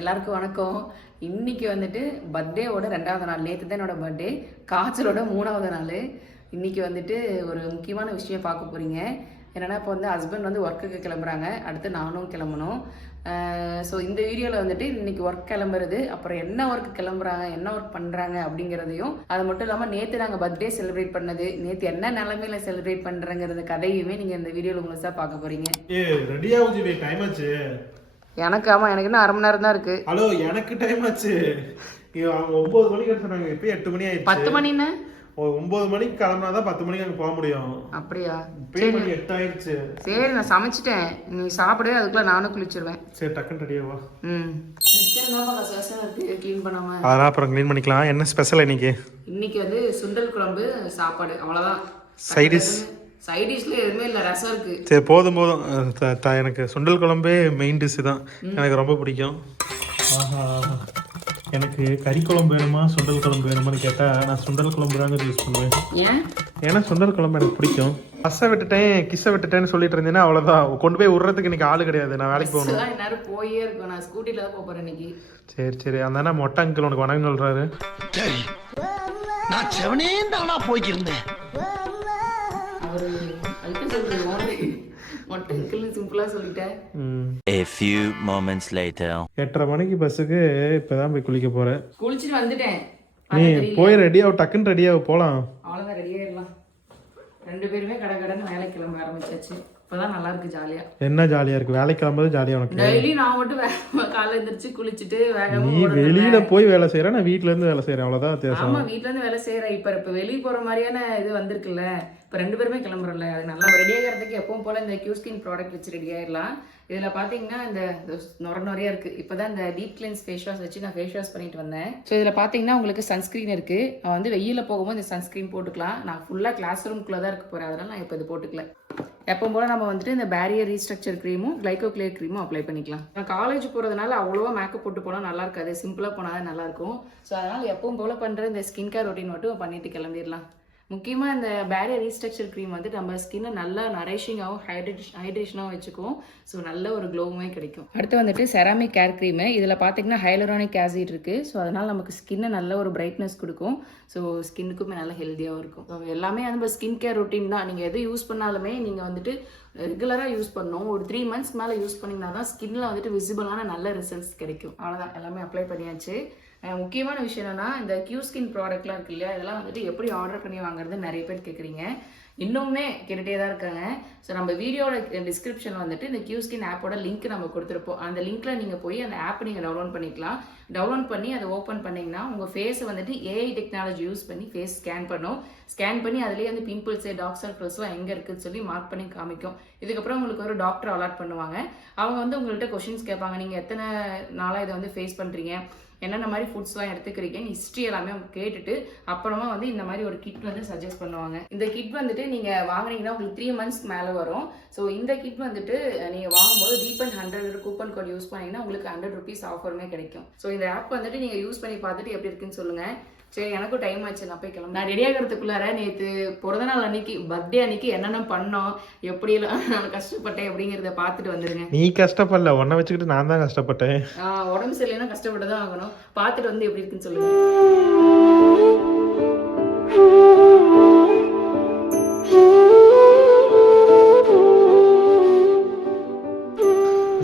எல்லாருக்கும் வணக்கம். இன்னைக்கு வந்துட்டு பர்த்டேவோட 2வது நாள். நேற்று தான் என்னோட பர்த்டே, காய்ச்சலோட 3வது நாள். இன்னைக்கு வந்துட்டு ஒரு முக்கியமான விஷயம் பார்க்க போகிறீங்க. என்னென்னா இப்போ வந்து ஹஸ்பண்ட் வந்து ஒர்க்குக்கு கிளம்புறாங்க, அடுத்து நானும் கிளம்பணும். ஸோ இந்த வீடியோவில் வந்துட்டு இன்னைக்கு ஒர்க் கிளம்புறது, அப்புறம் என்ன ஒர்க் கிளம்புறாங்க, என்ன ஒர்க் பண்ணுறாங்க அப்படிங்கிறதையும், அது மட்டும் இல்லாமல் நேற்று நாங்கள் பர்த்டே செலிப்ரேட் பண்ணது, நேற்று என்ன நிலமையில செலிப்ரேட் பண்ணுறங்கிறது கதையுமே நீங்கள் இந்த வீடியோவில் முழுசாக பார்க்க போகிறீங்க. எனக்கு ஆமா, எனக்கு இன்னும் 1/2 மணி நேரம் தான் இருக்கு. ஹலோ, எனக்கு டைம் ஆச்சு. அவங்க 9 மணிக்கு சொன்னாங்க, இப்போ 8 மணி ஆயிடுச்சு. 10 மணின்னு 9 மணிக்கு கிளம்பினாதான் 10 மணிக்கு அங்கே போக முடியும். அப்படியா? சரி, 8 ஆயிடுச்சு. சரி, நான் சமைச்சிட்டேன், நீ சாப்பிடு, அதுக்குள்ள நானும் குளிச்சிருவேன். சரி, டக்குன்னு ரெடியாவா? க்ளீன் பண்ணாம அதெல்லாம் அப்புறம் க்ளீன் பண்ணிக்கலாம். என்ன ஸ்பெஷல் இன்னைக்கு? இன்னைக்கு வந்து சுண்டல் குழம்பு, சாப்பாடு, அவ்வளோதான். சைடிஷ் சைடிஷ்ல எதுவுமே இல்லை, ரசம் இருக்கு. சரி, போதும் போதும். எனக்கு சுண்டல் குழம்பே மெயின் டிஷ் தான், எனக்கு ரொம்ப பிடிக்கும். ஆஹா, எனக்கு கறி குழம்பு வேணுமா சுண்டல் குழம்பு வேணுமான்னு கேட்டால் நான் சுண்டல் குழம்பு தாங்க யூஸ் பண்ணுவேன். ஏன்னா சுண்டல் குழம்பு எனக்கு பிடிக்கும். கிஸ்ஸை விட்டுட்டேன்னு சொல்லிட்டு இருந்தேன்னா அவ்வளோதான். கொண்டு போய் விடுறதுக்கு இன்னைக்கு ஆள் கிடையாது, நான் வேலைக்கு போகணும். நேரம் போயே இருக்கும், நான் ஸ்கூட்டில தான் போறேன் இன்னைக்கு. சரி சரி, அந்த மொட்டை அங்கிள் உனக்கு வணக்கம் சொல்றாரு. சரி, நான் செவனே தானா போய்க்கிருந்தேன். A few moments later. 8:30 மணிக்கு பஸ்ஸுக்கு இப்பதான் போய் குளிக்க போறேன். குளிச்சுட்டு வந்துட்டேன். நீ போய் ரெடியாவு, டக்குன்னு ரெடியாவு, போலாம். அவ்வளவுதான், ரெடியாயிடலாம். 2 பேருமே கடகடன்னு வேலை கிளம்ப ஆரம்பிச்சாச்சு. இப்பதான் நல்லா இருக்கு, ஜாலியா. என்ன ஜாலியா இருக்கு? வேலை கிளம்புறது ஜாலியா உனக்கு? டெய்லி நான் மட்டும் காலைல எந்திரிச்சு குளிச்சுட்டு வேகமா. நீ வெளியில போய் வேலை செய்யற, நான் வீட்ல இருந்து வேலை செய்யறேன், அவ்வளவுதான் வித்தியாசம். ஆமா, வீட்ல இருந்து வேலை செய்யறேன். இப்ப வெளியே போற மாதிரியான இது வந்திருக்குல்ல, இப்ப 2 பேருமே கிளம்புறோம்ல, அது நல்லா ரெடி ஆகிறதுக்கு எப்பவும் போல இந்த கியூஸ்கின் ப்ராடக்ட் வச்சு ரெடி ஆயிடலாம். இதுல பாத்தீங்கன்னா இந்த நொறையா இருக்கு. இப்பதான் இந்த டீப் கிளீன்ஸ் ஃபேஸ் வாஷ் வச்சு நான் ஃபேஸ் வாஷ் பண்ணிட்டு வந்தேன். ஸோ இதுல பாத்தீங்கன்னா உங்களுக்கு சன்ஸ்கிரீன் இருக்கு. நான் வந்து வெயில போகும்போது இந்த சன்ஸ்கிரீன் போட்டுக்கலாம். நான் ஃபுல்லா கிளாஸ் ரூம்குள்ள தான் இருக்க போறேன், அதனால நான் இப்போ இது போட்டுக்கல. எப்பவும் போல நம்ம வந்துட்டு இந்த பேரியர் ரீஸ்ட்ரக்சர் க்ரீமும் கிளைகோ கிளியர் க்ரீமும் அப்ளை பண்ணிக்கலாம். நான் காலேஜ் போறதுனால அவ்வளோவா மேக்கப் போட்டு போனால் நல்லா இருக்காது, சிம்பிளா போனால் நல்லா இருக்கும். ஸோ அதனால எப்பவும் போல பண்ற இந்த ஸ்கின் கேர் ரொட்டீன் மட்டும் பண்ணிட்டு கிளம்பிடலாம். முக்கியமாக இந்த பேரியர் ரீஸ்ட்ரக்சர் க்ரீம் வந்து நம்ம ஸ்கின்னை நல்லா நரிஷிங்காகவும் ஹைட்ரேஷனாகவும் வச்சுக்கும். ஸோ நல்ல ஒரு க்ளோவுமே கிடைக்கும். அடுத்து வந்துட்டு செராமிக் கேர் க்ரீமு. இதில் பார்த்தீங்கன்னா ஹைலரானிக் ஆசிட் இருக்குது. ஸோ அதனால் நமக்கு ஸ்கின்னை நல்ல ஒரு பிரைட்னஸ் கொடுக்கும். ஸோ ஸ்கின்னுக்குமே நல்லா ஹெல்த்தியாகவும் இருக்கும். ஸோ எல்லாமே நம்ம ஸ்கின் கேர் ரொட்டீன் தான். நீங்கள் எது யூஸ் பண்ணாலுமே நீங்கள் வந்துட்டு ரெகுலராக யூஸ் பண்ணணும். ஒரு 3 months மேலே யூஸ் பண்ணிங்கன்னா தான் ஸ்கின்னில் வந்துட்டு விசிபிளான நல்ல ரிசல்ட்ஸ் கிடைக்கும். அவ்வளோதான், எல்லாமே அப்ளை பண்ணியாச்சு. முக்கியமான விஷயம் என்னன்னா, இந்த கியூஸ்கின் ப்ராடக்ட்லாம் இருக்கு இல்லையா, இதெல்லாம் வந்துட்டு எப்படி ஆர்டர் பண்ணி வாங்குறது நிறைய பேர் கேட்குறீங்க, இன்னுமே கேட்டுகிட்டே தான் இருக்காங்க. ஸோ நம்ம வீடியோட டிஸ்கிரிப்ஷனில் வந்துட்டு இந்த கியூஸ்கின் ஆப்போட லிங்க் நம்ம கொடுத்துருப்போம். அந்த லிங்க்ல நீங்கள் போய் அந்த ஆப் நீங்கள் டவுன்லோட் பண்ணிக்கலாம். டவுன்லோட் பண்ணி அதை ஓப்பன் பண்ணிங்கன்னா உங்கள் ஃபேஸை வந்துட்டு ஏஐ டெக்னாலஜி யூஸ் பண்ணி ஃபேஸ் ஸ்கேன் பண்ணும். ஸ்கேன் பண்ணி அதுலேயே வந்து பிம்பிள்ஸு, டார்க் சர்க்கிள்ஸ்லாம் எங்கே இருக்குதுன்னு சொல்லி மார்க் பண்ணி காமிக்கும். இதுக்கப்புறம் உங்களுக்கு ஒரு டாக்டர் அலாட் பண்ணுவாங்க. அவங்க வந்து உங்கள்கிட்ட கொஷின்ஸ் கேட்பாங்க. நீங்கள் எத்தனை நாளாக இதை வந்து ஃபேஸ் பண்ணுறீங்க, என்னென்ன மாதிரி ஃபுட்ஸ்லாம் எடுத்துக்கிறீங்கன்னு ஹிஸ்ட்ரி எல்லாமே கேட்டுட்டு அப்புறமா வந்து இந்த மாதிரி ஒரு கிட் வந்து சஜஸ்ட் பண்ணுவாங்க. இந்த கிட் வந்துட்டு நீங்கள் வாங்கினீங்கன்னா உங்களுக்கு 3 months மேலே வரும். ஸோ இந்த கிட் வந்துட்டு நீங்கள் வாங்கும்போது ரீபன் 100 கூப்பன் கோட் யூஸ் பண்ணிங்கன்னா உங்களுக்கு 100 rupees ஆஃபருமே கிடைக்கும். ஸோ இந்த ஆப் வந்துட்டு நீங்கள் யூஸ் பண்ணி பார்த்துட்டு எப்படி இருக்குன்னு சொல்லுங்கள். சரி, எனக்கும் டைம் ஆச்சு, நான் போய் கிளம்புறேன். நான் ரெடி ஆகிறதுக்குள்ளார நேற்று பிறந்த நாள் அன்னைக்கு, பர்த்டே அன்னைக்கு என்னென்ன பண்ணோம், எப்படியெல்லாம் நான் கஷ்டப்பட்டேன் அப்படிங்கிறத பார்த்துட்டு வந்துருங்க. நீ கஷ்டப்படல, உன்னை வச்சுக்கிட்டு நான் தான் கஷ்டப்பட்டேன். உடம்பு சரியில்லைன்னா கஷ்டப்பட்டு தான் ஆகணும். பார்த்துட்டு வந்து எப்படி இருக்குன்னு சொல்லுங்க.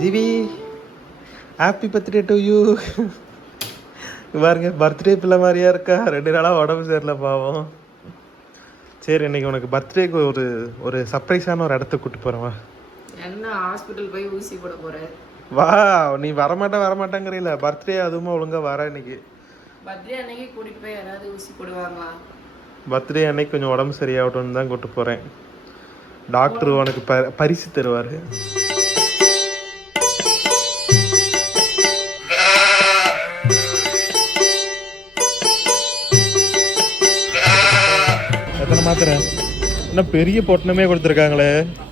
GV, happy birthday to you. பாருங்க, பர்த்டே பிள்ளை மாதிரியா இருக்கா. 2 நாளாக உடம்பு சரியில்லை பாவம். சரி, இன்னைக்கு உனக்கு பர்த்டேக்கு ஒரு சர்ப்ரைஸான ஒரு இடத்துக்கு கூப்பிட்டு போகிறேன். என்ன, ஹாஸ்பிட்டல் போய் ஊசி போட போகிறேன்? வா, நீ வரமாட்டேங்கிறீல. பர்த்டே அதுவுமா ஒழுங்கா வர. இன்னைக்கு பர்த்டே அன்னைக்கு கூட்டிட்டு போய் யாராவது ஊசி போடுவாங்களா? பர்த்டே அன்னைக்கு கொஞ்சம் உடம்பு சரியாகட்டும்னு தான் கூப்பிட்டு போகிறேன். டாக்டர் உனக்கு பரிசு தருவார். எத்தனை மாத்திரை? என்ன பெரிய பொட்டணமே கொடுத்துருக்காங்களே.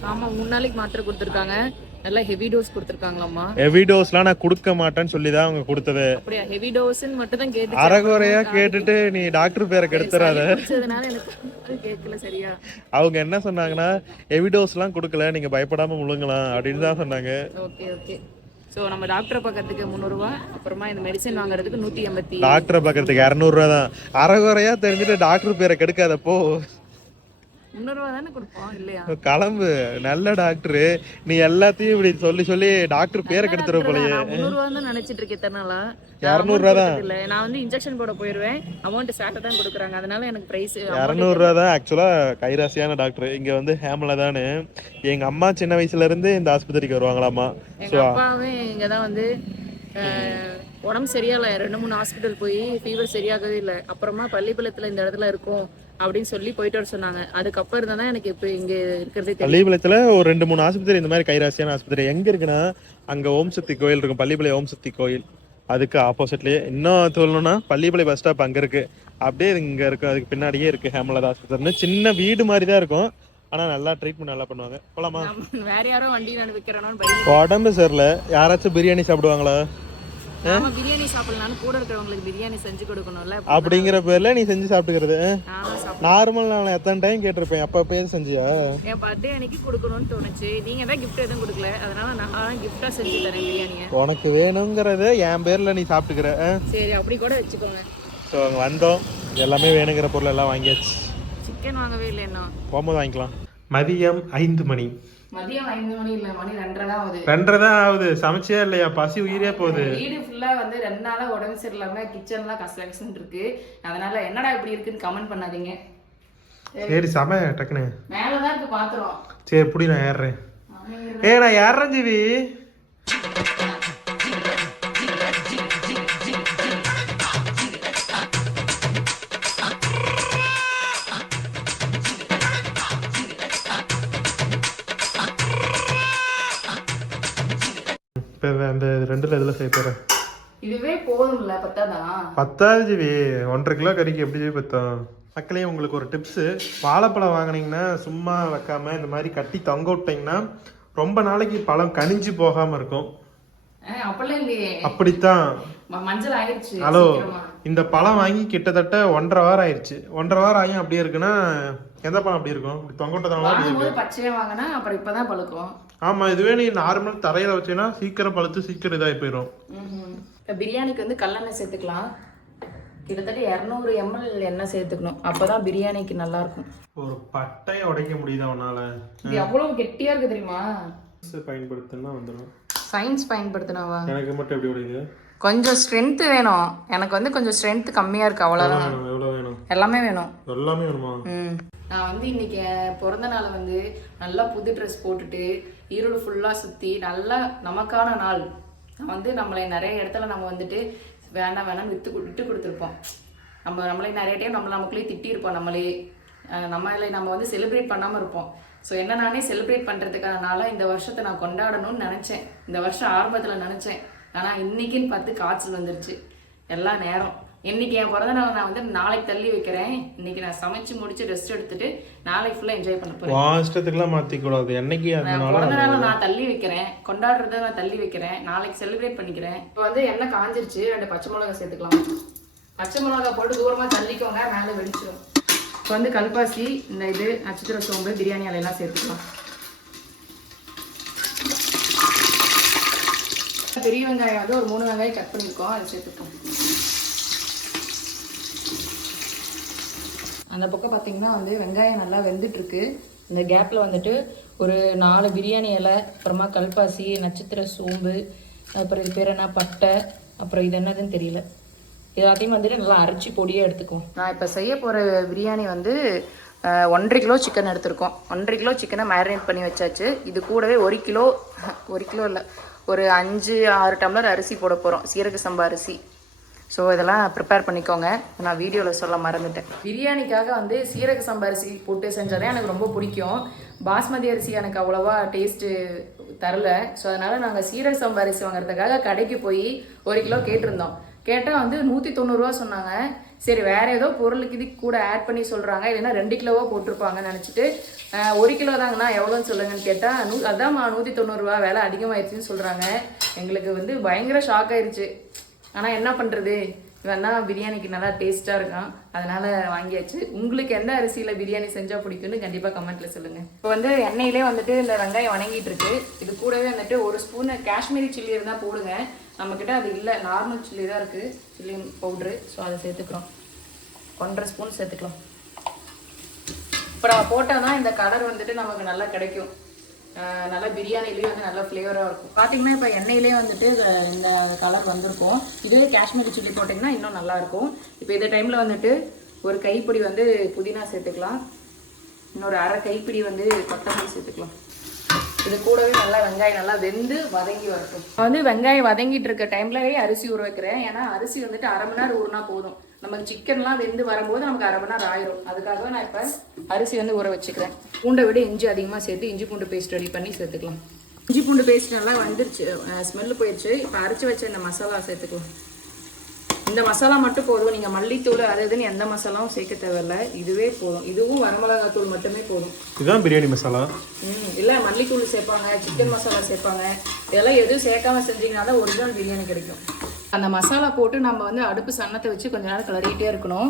ஆமா, 3 நாளைக்கு மாத்திரை கொடுத்துருக்காங்க. நல்லா ஹெவி டோஸ் கொடுத்துருக்காங்களாம்மா. ஹெவி டோஸ்லாம் நான் கொடுக்க மாட்டேன்னு சொல்லி தான் அவங்க கொடுத்தது. அப்படியே ஹெவி டோஸ்ன்னு மட்டும் தான் கேட்டு அரைகுறையா கேட்டுட்டு நீ டாக்டர் பேரை கெடுத்துறாத. எனக்கு கேட்கல சரியா. அவங்க என்ன சொன்னாங்கன்னா, ஹெவி டோஸ்லாம் கொடுக்கல, நீங்க பயப்படாம முழுங்கலாம் அப்படின்னு தான் சொன்னாங்க. Okay okay. ஸோ நம்ம டாக்டரை பார்க்கறதுக்கு 300 ரூபா, அப்புறமா இந்த மெடிசன் வாங்குறதுக்கு 180. டாக்டரை பார்க்கறதுக்கு 200 ரூபா தான். அரைகுறையா தெரிஞ்சுட்டு டாக்டர் பேரை கெடுக்காதப்போ 300 ரூபா தானே கொடுப்போம் இல்லையா? கிளம்பு. நல்ல டாக்டரு, நீ எல்லாத்தையும் இப்படி சொல்லி சொல்லி டாக்டர் பேரை கெடுத்துற போலயே. 300 ரூபா தான் நினைச்சிட்டு இருக்கேன் தரனாலா. 200 ரூபா தான் இல்ல, நான் வந்து இன்ஜெக்ஷன் போட போயிருவேன். அமௌண்ட் ஸ்டார்ட் தான் கொடுக்குறாங்க, அதனால எனக்கு பிரைஸ் 200 ரூபா தான். ஆக்சுவலா கைராசியான டாக்டர் இங்க வந்து ஹேமலா தானு. எங்க அம்மா சின்ன வயசுல இருந்து இந்த ஆஸ்பத்திரிக்கு வருவாங்களாமா. எங்க அப்பாவே இங்க தான் வந்து உடம்பு சரியால 2-3 ஹாஸ்பிட்டல் போய் ஃபீவர் சரியாகவே இல்லை. அப்புறமா பள்ளிப்பாளையத்துல இந்த இடத்துல இருக்கும் அப்படின்னு சொல்லி போயிட்டு வர சொன்னாங்க. அதுக்கப்புறம் தான் எனக்கு இப்போ இங்க இருக்கிறதே தெரியும். பள்ளிப்பாளையத்துல ஒரு 2-3 ஆஸ்பத்திரி இந்த மாதிரி கைராசியான ஆஸ்பத்திரி எங்க இருக்குன்னா, அங்க ஓம் சக்தி கோயில் இருக்கும், பள்ளிப்பாளையம் ஓம் சக்தி கோயில். அதுக்கு ஆப்போசிட்லயே இன்னும் சொல்லணும்னா பள்ளிப்பாளையம் பஸ் ஸ்டாப் அங்க இருக்கு. அப்படியே இங்க இருக்கு, அதுக்கு பின்னாடியே இருக்கு ஹேமலதா ஆஸ்பத்திரின்னு. சின்ன வீடு மாதிரி தான் இருக்கும், ஆனா நல்லா ட்ரீட்மெண்ட் நல்லா பண்ணுவாங்க. போலாமா? வேற யாரோ வண்டி நான் விற்கிறேன்னு உடம்பு சரியில்ல, யாராச்சும் பிரியாணி சாப்பிடுவாங்களா? நாம பிரியாணி சாப்பிடலாம்னு கூட இருக்கிறவங்களுக்கு பிரியாணி செஞ்சு கொடுக்கணும்ல. அப்படிங்கிற பேர்ல நீ செஞ்சு சாப்பிட்டுக்கிறது. நானும் சாப்பிடுவேன். நார்மல் நான் எத்தனை டைம் கேட்டிருப்பேன், அப்ப செஞ்சியா? என் பர்த்டே அன்னைக்கு கொடுக்கணும்னு தோணுச்சு. நீங்க தான் கிஃப்ட் எதுவும் கொடுக்கல, அதனால நான் கிஃப்டா செஞ்சு தரேன் பிரியாணியை. உனக்கு வேணுங்கிறத என் பேர்ல நீ சாப்பிட்டுக்கிற. சரி, அப்படி கூட வச்சுக்கோங்க. ஸோ அங்கே வந்தோம், எல்லாமே வேணுங்கிற பொருள் எல்லாம் வாங்கியாச்சு. சிக்கன் வாங்கவே இல்லை இன்னும், போகும்போது வாங்கிக்கலாம். மதியம் 5 மணி. மதியம் 5 மணி இல்ல, மணி 2:30 தான் ஆகுது. 2:30 தான் ஆகுது. சமைச்சியா இல்லையா? பசி உயிரே போகுது. வீடு ஃபுல்லா வந்து 2 நாளா உடம்பு சரியில்லாம கிச்சன்லாம் கசகசன்னு இருக்கு. அதனால என்னடா இப்படி இருக்குன்னு கமெண்ட் பண்ணாதீங்க. சரி சமை டக்குன்னு. மேலதான் இருக்கு பாத்திரம். சரி புடி, நான் ஏறுறேன். நான் ஏறுறேன் ஜீவி. இப்போ அந்த 2ல் எதில் செய்ய போகிறேன்? இதுவே போதும்ல, பத்தாதான்? பத்தாது ஜீவி. 1.5 கிலோ கறிக்கு எப்படி ஜீவி பத்தோம்? மக்களே, உங்களுக்கு ஒரு டிப்ஸு. வாழைப்பழம் வாங்கினீங்கன்னா சும்மா வைக்காம இந்த மாதிரி கட்டி தொங்க விட்டிங்கன்னா ரொம்ப நாளைக்கு பழம் கனிஞ்சு போகாமல் இருக்கும். அப்படிலாம் இல்லையே. அப்படித்தான். மஞ்சள் ஆயிடுச்சு. ஹலோ, இந்த பழம் வாங்கி கிட்டத்தட்ட 1.5 வாரம் ஆயிடுச்சு. 1.5 வாரம் ஆகி அப்படி இருக்குன்னா எந்த பழம் அப்படி இருக்கும்? இப்படி தொங்க விட்டதால அப்படி இருக்கு. பச்சையா வாங்கினா அப்புறம் இப்பதான் பழுக்கும். ஆமா, இதுவே நீ நார்மல் தரையில வச்சேன்னா சீக்கிரம் பழுத்து சீக்கிரம் இதாகி போயிடும். பிரியாணிக்கு வந்து கல்லெண்ணெய் சேர்த்துக்கலாம். கிட்டத்தட்ட 200 ml எண்ணெய் சேர்த்துக்கணும், அப்பதான் பிரியாணிக்கு நல்லா இருக்கும். ஒரு பட்டையை உடைக்க முடியுது அவனால. இது அவ்வளவு கெட்டியா இருக்கு தெரியுமா? பயன்படுத்தினா வந்துடும். சயின்ஸ் பயன்படுத்தினாவா? எனக்கு மட்டும் எப்படி உடையுது? கொஞ்சம் ஸ்ட்ரென்த் வேணும். எனக்கு வந்து கொஞ்சம் ஸ்ட்ரென்த் கம்மியா இருக்கு, அவ்வளவுதான். எவ்வளவு வேணும்? எல்லாமே வேணும். எல்லாமே வேணுமா? நான் வந்து இன்னைக்கு பிறந்த நாள் வந்து நல்லா புது ட்ரெஸ் போட்டுட்டு ஈரோடு ஃபுல்லா சுத்தி நல்லா நமக்கான நாள். நான் வந்து நம்மளை நிறைய இடத்துல நம்ம வந்துட்டு வேண்டாம் வேணாம்னு விட்டு கொடுத்துருப்போம். நம்மளே நிறைய டைம் நமக்குள்ளே திட்டிருப்போம். நம்ம வந்து செலிப்ரேட் பண்ணாமல் இருப்போம். ஸோ என்ன நானே செலிப்ரேட் பண்ணுறதுக்கான நாளாக இந்த வருஷத்தை நான் கொண்டாடணும்னு நினச்சேன். இந்த வருஷம் ஆரம்பத்தில் நினச்சேன். ஆனால் இன்னைக்குன்னு பார்த்து காய்ச்சல் வந்துருச்சு. எல்லா நேரம் இன்னைக்கு என் பிறந்த நாள் நான் வந்து நாளைக்கு தள்ளி வைக்கிறேன். இன்னைக்கு நான் சமைச்சு முடிச்சு ரெஸ்ட் எடுத்துட்டு நாளைக்கு ஃபுல்லாக என்ஜாய் பண்ண போறேன். இஷ்டத்துக்குலாம் மாற்றிக்கூடாது. என்னைக்கு பிறந்த நாள் நான் தள்ளி வைக்கிறேன், கொண்டாடுறத நான் தள்ளி வைக்கிறேன், நாளைக்கு செலிப்ரேட் பண்ணிக்கிறேன். இப்போ வந்து எண்ணெய் காஞ்சிருச்சு, 2 பச்சை மிளகாய் சேர்த்துக்கலாம். பச்சை மிளகாய் போட்டு தூரமாக தள்ளிக்கோங்க, மேலே வெடிச்சிடும். இப்போ வந்து கல்பாசி, இந்த இது நட்சத்திர சோம்பு, பிரியாணி இலையெல்லாம் சேர்த்துக்கலாம். பெரிய வெங்காயம் வந்து ஒரு 3 வெங்காயம் கட் பண்ணியிருக்கோம், அதை சேர்த்துப்போம். அந்த பக்கம் பார்த்தீங்கன்னா வந்து வெங்காயம் நல்லா வெந்துட்டு இருக்கு. இந்த கேப்பில் வந்துட்டு ஒரு 4 பிரியாணி இலை, அப்புறமா கல்பாசி, நட்சத்திர சோம்பு, அப்புறம் இது பேர் என்ன, பட்டை, அப்புறம் இது என்னதுன்னு தெரியல, எல்லாத்தையும் வந்துட்டு நல்லா அரைச்சி பொடியாக எடுத்துக்குவோம். நான் இப்போ செய்ய போகிற பிரியாணி வந்து 1.5 கிலோ சிக்கன் எடுத்திருக்கோம். 1.5 கிலோ சிக்கனை மேரினேட் பண்ணி வச்சாச்சு. இது கூடவே 1 கிலோ இல்லை, ஒரு 5-6 டம்ளர் அரிசி போட போகிறோம், சீரக சம்பா அரிசி. ஸோ இதெல்லாம் ப்ரிப்பேர் பண்ணிக்கோங்க. நான் வீடியோவில் சொல்ல மறந்துட்டேன். பிரியாணிக்காக வந்து சீரக சம்பா அரிசி போட்டு செஞ்சாலே எனக்கு ரொம்ப பிடிக்கும். பாஸ்மதி அரிசி எனக்கு அவ்வளோவா டேஸ்ட்டு தரல. ஸோ அதனால் நாங்கள் சீரக சம்பா அரிசி வாங்குறதுக்காக கடைக்கு போய் 1 கிலோ கேட்டிருந்தோம். கேட்டால் வந்து 190 ரூபா சொன்னாங்க. சரி, வேறு ஏதோ பொருளுக்கு இது கூட ஆட் பண்ணி சொல்கிறாங்க, இல்லைன்னா 2 கிலோவாக போட்டிருப்பாங்கன்னு நினச்சிட்டு 1 கிலோ தாங்கண்ணா எவ்வளோன்னு சொல்லுங்கன்னு கேட்டால் அதான்மா 190 ரூபா, விலை அதிகமாகிடுச்சின்னு சொல்கிறாங்க. எங்களுக்கு வந்து பயங்கர ஷாக் ஆயிடுச்சு. ஆனால் என்ன பண்ணுறது, வேணா பிரியாணிக்கு நல்லா டேஸ்ட்டாக இருக்கும், அதனால வாங்கியாச்சு. உங்களுக்கு எந்த அரிசியில் பிரியாணி செஞ்சால் பிடிக்கும்னு கண்டிப்பாக கமெண்ட்டில் சொல்லுங்கள். இப்போ வந்து எண்ணெயிலே வந்துட்டு இந்த வெங்காயம் வணங்கிட்டு இருக்கு. இது கூடவே வந்துட்டு ஒரு ஸ்பூன் காஷ்மீரி சில்லி இருந்தால் போடுங்க. நம்மக்கிட்ட அது இல்லை, நார்மல் சில்லி தான் இருக்குது, சில்லி பவுட்ரு. ஸோ அதை சேர்த்துக்கிறோம், 1.5 ஸ்பூன் சேர்த்துக்கலாம். இப்போ நம்ம போட்டால் தான் இந்த கலர் வந்துட்டு நமக்கு நல்லா கிடைக்கும், நல்லா பிரியாணிலேயே வந்து நல்லா ஃப்ளேவராக இருக்கும். பார்த்தீங்கன்னா இப்போ எண்ணெயிலே வந்துட்டு இந்த கலர் வந்திருக்கும். இதுவே காஷ்மீரி சில்லி போட்டிங்கன்னா இன்னும் நல்லாயிருக்கும். இப்போ இந்த டைமில் வந்துட்டு ஒரு கைப்பிடி வந்து புதினா சேர்த்துக்கலாம், இன்னொரு அரை கைப்பிடி வந்து கொத்தமல்லி சேர்த்துக்கலாம். இது கூடவே நல்லா வெங்காயம் நல்லா வெந்து வதங்கி வரட்டும். வந்து வெங்காயம் வதங்கிட்டு இருக்க டைம்லவே அரிசி ஊற வைக்கிறேன். ஏன்னா அரிசி வந்துட்டு 1/2 மணி நேரம் ஊறினா போதும். நமக்கு சிக்கன்லாம் வெந்து வரும்போது நமக்கு 1/2 மணி நேரம் ஆயிரும். அதுக்காக நான் இப்போ அரிசி வந்து ஊற வச்சுக்கிறேன். பூண்டை விட இஞ்சி அதிகமாக சேர்த்து இஞ்சி பூண்டு பேஸ்ட் ரெடி பண்ணி சேர்த்துக்கலாம். இஞ்சி பூண்டு பேஸ்ட் நல்லா வந்துருச்சு, ஸ்மெல்லு போயிடுச்சு. இப்போ அரைச்சி வச்ச இந்த மசாலா சேர்த்துக்கலாம். இந்த மசாலா மட்டும் போதும், நீங்கள் மல்லித்தூள் அது இதுன்னு எந்த மசாலாவும் சேர்க்க தேவையில்ல, இதுவே போதும். இதுவும் வரமிளகாத்தூள் மட்டுமே போதும். இதுதான் பிரியாணி மசாலா. இல்லை மல்லித்தூள் சேர்ப்பாங்க, சிக்கன் மசாலா சேர்ப்பாங்க. இதெல்லாம் எதுவும் சேர்க்காம செஞ்சீங்கன்னா தான் ஒரிஜினல் பிரியாணி கிடைக்கும். அந்த மசாலா போட்டு நம்ம வந்து அடுப்பு சன்னத்தை வச்சு கொஞ்ச நேரம் கிளறிட்டே இருக்கணும்.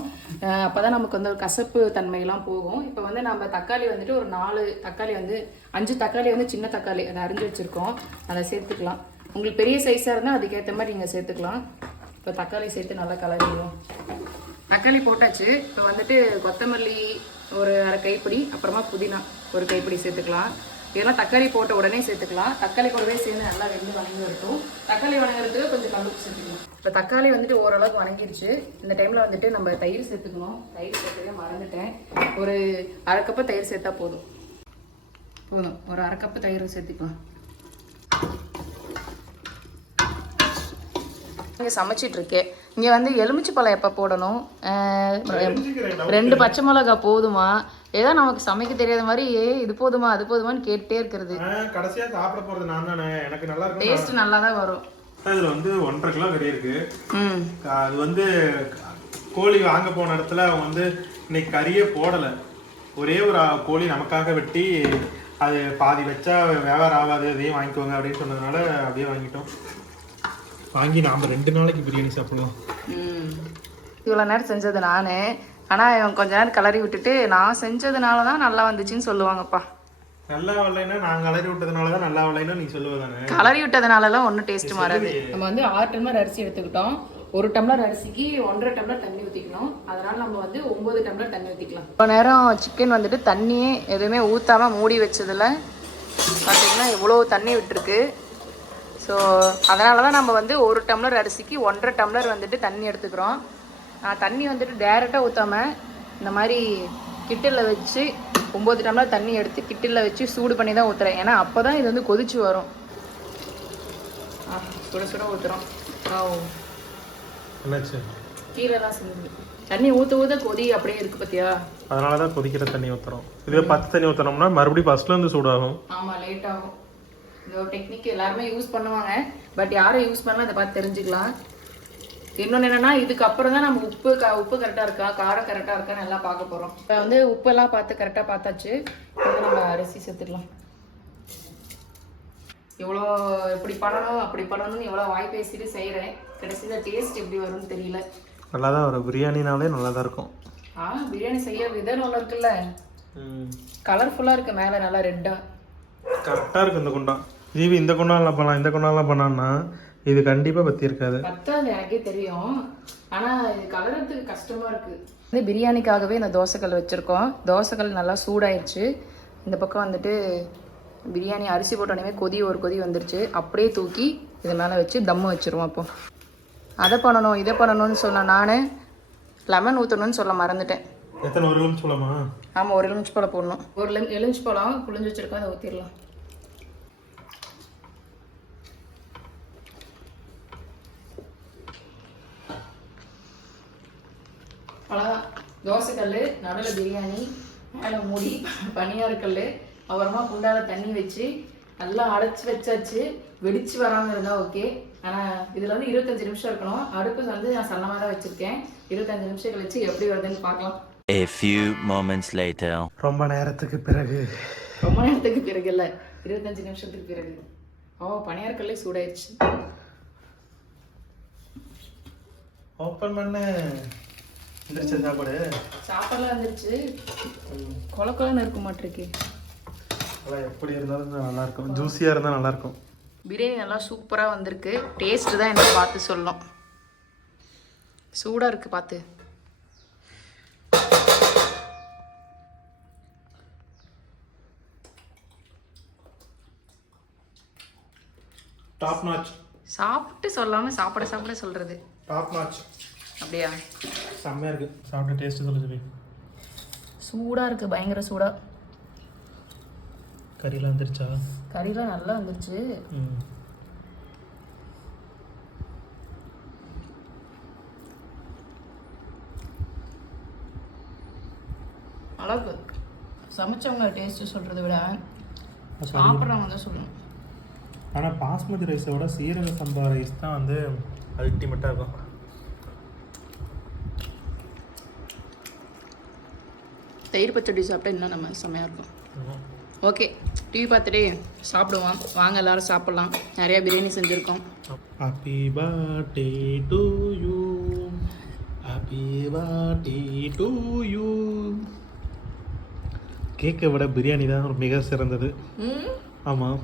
அப்போ தான் நமக்கு வந்து ஒரு கசப்பு தன்மையெல்லாம் போகும். இப்போ வந்து நம்ம தக்காளி வந்துட்டு ஒரு 4 தக்காளி வந்து 5 தக்காளி வந்து சின்ன தக்காளி அதை அரிஞ்சு வச்சுருக்கோம், அதை சேர்த்துக்கலாம். உங்களுக்கு பெரிய சைஸாக இருந்தால் அதுக்கேற்ற மாதிரி நீங்கள் சேர்த்துக்கலாம். இப்போ தக்காளி சேர்த்து நல்லா கலரிடுவோம். தக்காளி போட்டாச்சு. இப்போ வந்துட்டு கொத்தமல்லி ஒரு அரை கைப்பிடி, அப்புறமா புதினா ஒரு கைப்பிடி சேர்த்துக்கலாம். இதெல்லாம் தக்காளி போட்ட உடனே சேர்த்துக்கலாம். தக்காளி கூடவே சேர்ந்து நல்லா வெந்து வணங்கி வரட்டும். தக்காளி வணங்குறதுக்கு கொஞ்சம் கல்லுப்பு சேர்த்துக்கலாம். இப்போ தக்காளி வந்துட்டு ஓரளவுக்கு வணங்கிடுச்சு. இந்த டைமில் வந்துட்டு நம்ம தயிர் சேர்த்துக்கணும். தயிர் சேர்க்கவே மறந்துட்டேன். ஒரு 1/2 கப்பு தயிர் சேர்த்தா போதும். ஒரு 1/2 கப்பு தயிர் சேர்த்துக்கலாம். இங்கே சமைச்சிட்டு இருக்கேன். இங்கே வந்து எலுமிச்சை பழம் எப்போ போடணும், 2 பச்சை மிளகா போதுமா, ஏதோ நமக்கு சமைக்க தெரியாத மாதிரி இது போதுமா அது போதுமான்னு கேட்டே இருக்கிறது. கடைசியாக சாப்பிட போகிறது நான் தானே, எனக்கு நல்லா இருக்கும், டேஸ்ட் நல்லா தான் வரும். இதில் வந்து 1.5 கிலோ கறி இருக்கு. அது வந்து கோழி வாங்க போன இடத்துல அவங்க வந்து இன்னைக்கு கறியே போடலை, ஒரே ஒரு கோழி நமக்காக வெட்டி அது பாதி வச்சா வியாபாரம் ஆகாது, அதையும் வாங்கிக்கோங்க அப்படின்னு சொன்னதுனால அப்படியே வாங்கிட்டோம். வாங்கி நாம் 2 நாளைக்கு பிரியாணி சாப்பிடலாம். இவ்வளோ நேரம் செஞ்சது நான், ஆனால் இவன் கொஞ்ச நேரம் கிளறி விட்டுட்டு நான் செஞ்சதுனால தான் நல்லா வந்துச்சுன்னு சொல்லுவாங்கப்பா. நல்லா வரலைன்னா நான் கலரி விட்டதுனால தான் நல்லா வரலைன்னா நீ சொல்லுவதானே. கலரி விட்டதுனாலலாம் ஒன்றும் டேஸ்ட் மாறாது. நம்ம வந்து 6 டம்ளர் அரிசி எடுத்துக்கிட்டோம். 1 டம்ளர் அரிசிக்கு 1.5 டம்ளர் தண்ணி ஊற்றிக்கணும். அதனால நம்ம வந்து 9 டம்ளர் தண்ணி ஊற்றிக்கலாம். இப்போ நேரம் சிக்கன் வந்துட்டு தண்ணியே எதுவுமே ஊற்றாமல் மூடி வச்சதில் பார்த்தீங்கன்னா இவ்வளோ தண்ணி விட்டுருக்கு. ஸோ அதனால தான் நம்ம வந்து 1 டம்ளர் அரிசிக்கு 1.5 டம்ளர் வந்துட்டு தண்ணி எடுத்துக்கிறோம். நான் தண்ணி வந்துட்டு டேரெக்டாக ஊற்றாமல் இந்த மாதிரி கிட்டிலில் வச்சு 9 டம்ளர் தண்ணி எடுத்து கிட்டிலில் வச்சு சூடு பண்ணி தான் ஊற்றுறேன். ஏன்னா அப்போ தான் இது வந்து கொதிச்சு வரும். சுட சுட ஊற்றுறோம். என்னாச்சு? கீரை தான் செஞ்சு தண்ணி ஊற்ற கொதி அப்படியே இருக்குது பார்த்தியா, அதனால தான் கொதிக்கிற தண்ணி ஊற்றுறோம். இதுவே 10 தண்ணி ஊற்றினோம்னா மறுபடியும் ஃபர்ஸ்ட்லேருந்து சூடாகும். ஆமாம், லேட் ஆகும். இந்த ஒரு டெக்னிக் எல்லாருமே யூஸ் பண்ணுவாங்க, பட் யாரும் யூஸ் பண்ணலாம், இதை பார்த்து தெரிஞ்சுக்கலாம். இன்னொன்று என்னென்னா இதுக்கப்புறம் தான் நம்ம உப்பு கரெக்டாக இருக்கா, காரம் கரெக்டாக இருக்கான்னு எல்லாம் பார்க்க போகிறோம். இப்போ வந்து உப்பெல்லாம் பார்த்து கரெக்டாக பார்த்தாச்சு. இப்போ நம்ம அரிசி சேர்த்துக்கலாம். எவ்வளோ இப்படி பண்ணணும் அப்படி பண்ணணும்னு எவ்வளோ வாய் பேசிட்டு செய்கிறேன், கடைசியில் டேஸ்ட் எப்படி வரும்னு தெரியல. நல்லா தான் வரும், பிரியாணினாலே நல்லா தான் இருக்கும். பிரியாணி செய்ய விதம் ஒன்று இருக்குல்ல, கலர்ஃபுல்லாக இருக்குது, மேலே நல்லா ரெட்டாக கரெக்டாக இருக்குது. இந்த குண்டா ஜீவி இந்த குண்டாலாம் பண்ணலாம், இந்த குண்டாலாம் பண்ணான்னா இது கண்டிப்பாக பற்றி இருக்காது. பத்தாது எனக்கே தெரியும், ஆனால் இது கலரத்துக்கு கஷ்டமாக இருக்குது. வந்து பிரியாணிக்காகவே இந்த தோசைக்கல் வச்சுருக்கோம். தோசைக்கல் நல்லா சூடாயிடுச்சு. இந்த பக்கம் வந்துட்டு பிரியாணி அரிசி போட்டோன்னே ஒரு கொதி வந்துருச்சு. அப்படியே தூக்கி இது மேலே வச்சு தம்மு வச்சுருவோம். அப்போ அதை பண்ணணும் இதை பண்ணணும்னு சொன்னேன் நான், லெமன் ஊற்றணும்னு சொல்ல மறந்துட்டேன். எத்தனை, 1 எலுமிச்சை பழமா? ஆமாம், 1 எலுமிச்சை பழம் போடணும். 1 எலுமிச்சை பழம் புளிஞ்சு வச்சுருக்கோம், அதை ஊற்றிடலாம். அவ்வளோதான். தோசைக்கல், நடுவில் பிரியாணி, மேலே மூடி பனியாரக்கல், அப்புறமா குண்டால தண்ணி வச்சு நல்லா அடைச்சி வச்சாச்சு. வெடிச்சு வராமல் இருந்தால் ஓகே. ஆனால் இதில் வந்து 25 நிமிஷம் இருக்கணும். அடுப்பு வந்து நான் சன்னமாக தான் வச்சுருக்கேன். 25 நிமிஷம் கழிச்சு எப்படி வருதுன்னு பார்க்கலாம். A few moments later. ரொம்ப நேரத்துக்கு பிறகு. ரொம்ப நேரத்துக்கு பிறகு இல்லை, 25 நிமிஷத்துக்கு பிறகு. பனியாரக்கல்லே சூடாயிடுச்சு. ஓப்பன் பண்ண வந்துருச்சு சாப்பாடு. சாப்பாடுலாம் வந்துருச்சு. கொலக்கொலன்னு இருக்க மாட்டிருக்கு. அதான் எப்படி இருந்தாலும் நல்லாயிருக்கும், ஜூஸியாக இருந்தால் நல்லாயிருக்கும். பிரியாணி நல்லா சூப்பராக வந்திருக்கு. டேஸ்ட்டு தான் என்ன பார்த்து சொல்லணும். சூடாக இருக்குது பார்த்து. Top notch. சாப்பிட்டு சொல்லாமல் சாப்பிட சொல்கிறது. Top notch. அப்படியா? செம்மையாக இருக்குது. சாப்பிட்டு டேஸ்ட்டு சொல்ல சொல்லி. சூடாக இருக்குது, பயங்கர சூடாக. கறிலாம் வந்துருச்சா? கறிலாம் நல்லா வந்துருச்சு. அளவுக்கு சமைச்சவங்க டேஸ்ட்டு சொல்கிறத விட சாப்பிட்றவங்க தான் சொல்லணும். ஆனால் பாஸ்மதி ரைஸை விட சீரக சம்பா ரைஸ் தான் வந்து அல்டிமேட்டாக இருக்கும். தயிர் பச்சடி சாப்பிட்டா இன்னும் நம்ம செம்மையாக இருக்கும். ஓகே, டிவி பார்த்துட்டு சாப்பிடுவோம். வாங்க எல்லாரும் சாப்பிட்லாம். நிறையா பிரியாணி செஞ்சுருக்கோம். Happy birthday to you, happy birthday to you. கேக்கை விட பிரியாணி தான் மிக சிறந்தது. ஆமாம்.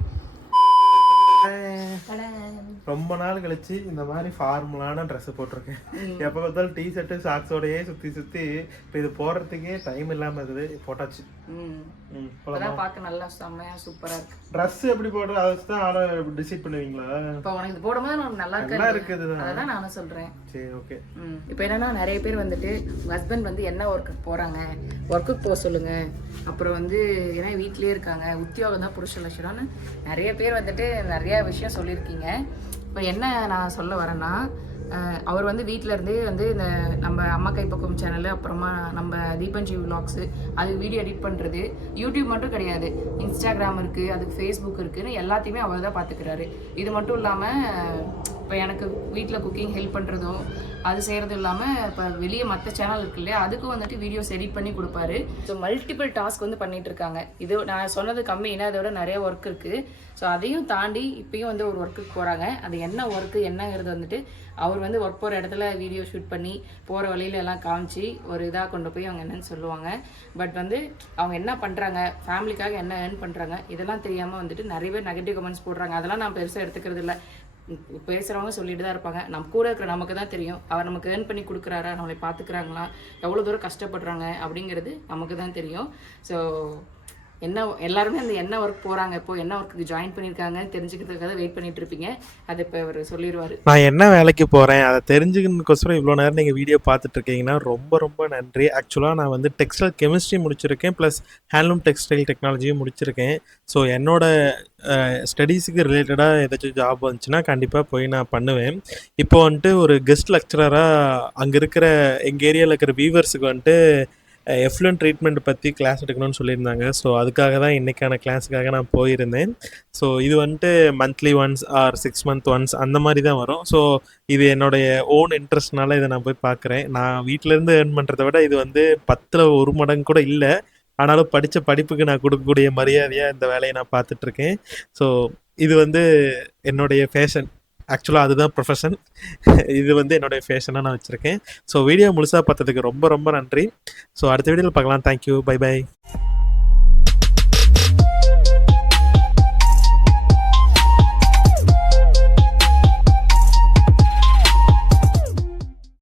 ரொம்ப நாள் கழிச்சு இந்த மாதிரி ஃபார்மலான ட்ரெஸ் போட்டிருக்கேன். எப்போ பார்த்தாலும் டிஷர்ட்டு சாக்ஸோடையே சுற்றி இப்போ இது போடுறதுக்கே டைம் இல்லாமல் இருக்குது, போட்டாச்சு. பார்க்க நல்லா செம்மையா சூப்பரா இருக்கு. ட்ரெஸ் எப்படி போடுறது அதை வச்சு தான் ஆளை டிசைட் பண்ணுவீங்களா? இப்போ உனக்கு இது போடும்போது நல்லா இருக்குது, அதான் நானும் சொல்றேன். சரி, ஓகே. இப்போ என்னன்னா நிறைய பேர் வந்துட்டு உங்க ஹஸ்பண்ட் வந்து என்ன ஒர்க்குக்கு போறாங்க, ஒர்க்குக்கு போக சொல்லுங்க. அப்புறம் வந்து ஏன்னா வீட்லயே இருக்காங்க, உத்தியோகம் தான் புருஷ லட்சணம்னு நிறைய பேர் வந்துட்டு நிறைய விஷயம் சொல்லியிருக்கீங்க. இப்போ என்ன நான் சொல்ல வரேன்னா, அவர் வந்து வீட்டில் இருந்தே வந்து இந்த நம்ம அம்மா கைப்பக்கம் சேனலு, அப்புறமா நம்ம தீபன்ஜி விலாக்ஸு, அது வீடியோ எடிட் பண்ணுறது, யூடியூப் மட்டும் கிடையாது, இன்ஸ்டாகிராம் இருக்குது, அதுக்கு ஃபேஸ்புக் இருக்குதுன்னு எல்லாத்தையுமே அவர் தான் பார்த்துக்கிறாரு. இது மட்டும் இல்லாமல் இப்போ எனக்கு வீட்டில் குக்கிங் ஹெல்ப் பண்ணுறதும் அது செய்கிறதும் இல்லாமல் இப்போ வெளியே மற்ற சேனல் இருக்கு இல்லையா, அதுக்கும் வந்துட்டு வீடியோஸ் எடிட் பண்ணி கொடுப்பாரு. ஸோ மல்டிபிள் டாஸ்க் வந்து பண்ணிகிட்டு இருக்காங்க. இது நான் சொன்னது கம்மின்னா அதை விட நிறைய ஒர்க் இருக்குது. ஸோ அதையும் தாண்டி இப்பயும் வந்து ஒரு ஒர்க்குக்கு போகிறாங்க. அது என்ன ஒர்க்கு என்னங்கிறது வந்துட்டு அவர் வந்து ஒர்க் போகிற இடத்துல வீடியோ ஷூட் பண்ணி போகிற வழியில எல்லாம் காமிச்சு ஒரு இதாக கொண்டு போய் அவங்க என்னன்னு சொல்லுவாங்க. பட் வந்து அவங்க என்ன பண்ணுறாங்க, ஃபேமிலிக்காக என்ன ஏர்ன் பண்ணுறாங்க, இதெல்லாம் தெரியாமல் வந்துட்டு நிறைய பேர் நெகட்டிவ் கமெண்ட்ஸ் போடுறாங்க. அதெல்லாம் நான் பெருசாக எடுத்துக்கிறது இல்லை. பேசுகிறவங்க சொல்லிட்டு தான் இருப்பாங்க. நம்ம கூட இருக்கிற நமக்கு தான் தெரியும், அவர் நமக்கு ஏர்ன் பண்ணி கொடுக்குறாரா, நம்மளை பார்த்துக்கிறாங்களா, எவ்வளோ தூரம் கஷ்டப்படுறாங்க அப்படிங்கிறது நமக்கு தான் தெரியும். ஸோ என்ன எல்லாருமே அந்த என்ன ஒர்க் போகிறாங்க, இப்போ என்ன ஒர்க்குக்கு ஜாயின் பண்ணியிருக்காங்க தெரிஞ்சுக்கிறதுக்காக வெயிட் பண்ணிட்டு இருப்பீங்க. அதை இப்போ அவர் சொல்லிடுவார். நான் என்ன வேலைக்கு போகிறேன் அதை தெரிஞ்சுக்கணுக்கோசரம் இவ்வளோ நேரம் நீங்கள் வீடியோ பார்த்துட்டு இருக்கீங்கன்னா ரொம்ப ரொம்ப நன்றி. ஆக்சுவலாக நான் வந்து டெக்ஸ்டைல் கெமிஸ்ட்ரி முடிச்சிருக்கேன், ப்ளஸ் ஹேண்ட்லூம் டெக்ஸ்டைல் டெக்னாலஜியும் முடிச்சிருக்கேன். ஸோ என்னோட ஸ்டடீஸுக்கு ரிலேட்டடாக ஏதாச்சும் ஜாப் வந்துச்சுன்னா கண்டிப்பாக போய் நான் பண்ணுவேன். இப்போ வந்துட்டு ஒரு கெஸ்ட் லெக்சரராக அங்கே இருக்கிற எங்கள் ஏரியாவில் இருக்கிற வீவர்ஸுக்கு வந்துட்டு எஃப்ளூயன்ட் ட்ரீட்மெண்ட் பற்றி கிளாஸ் எடுக்கணும்னு சொல்லியிருந்தாங்க. ஸோ அதுக்காக தான் இன்றைக்கான கிளாஸுக்காக நான் போயிருந்தேன். ஸோ இது வந்துட்டு monthly once or 6 months once அந்த மாதிரி தான் வரும். ஸோ இது என்னுடைய ஓன் இன்ட்ரெஸ்ட்னால இதை நான் போய் பார்க்குறேன். நான் வீட்டிலேருந்து ஏர்ன் பண்ணுறதை விட இது வந்து 10ல் 1 மடங்கு கூட இல்லை. ஆனாலும் படித்த படிப்புக்கு நான் கொடுக்கக்கூடிய மரியாதையாக இந்த வேலையை நான் பார்த்துட்ருக்கேன். ஸோ இது வந்து என்னுடைய ஃபேஷன். ஆக்சுவலாக அதுதான் ப்ரொஃபஷன். இது வந்து என்னுடைய ஃபேஷனாக நான் வச்சுருக்கேன். ஸோ வீடியோ முழுசாக பார்த்ததுக்கு ரொம்ப ரொம்ப நன்றி. ஸோ அடுத்த வீடியோவில் பார்க்கலாம். Thank you, bye by.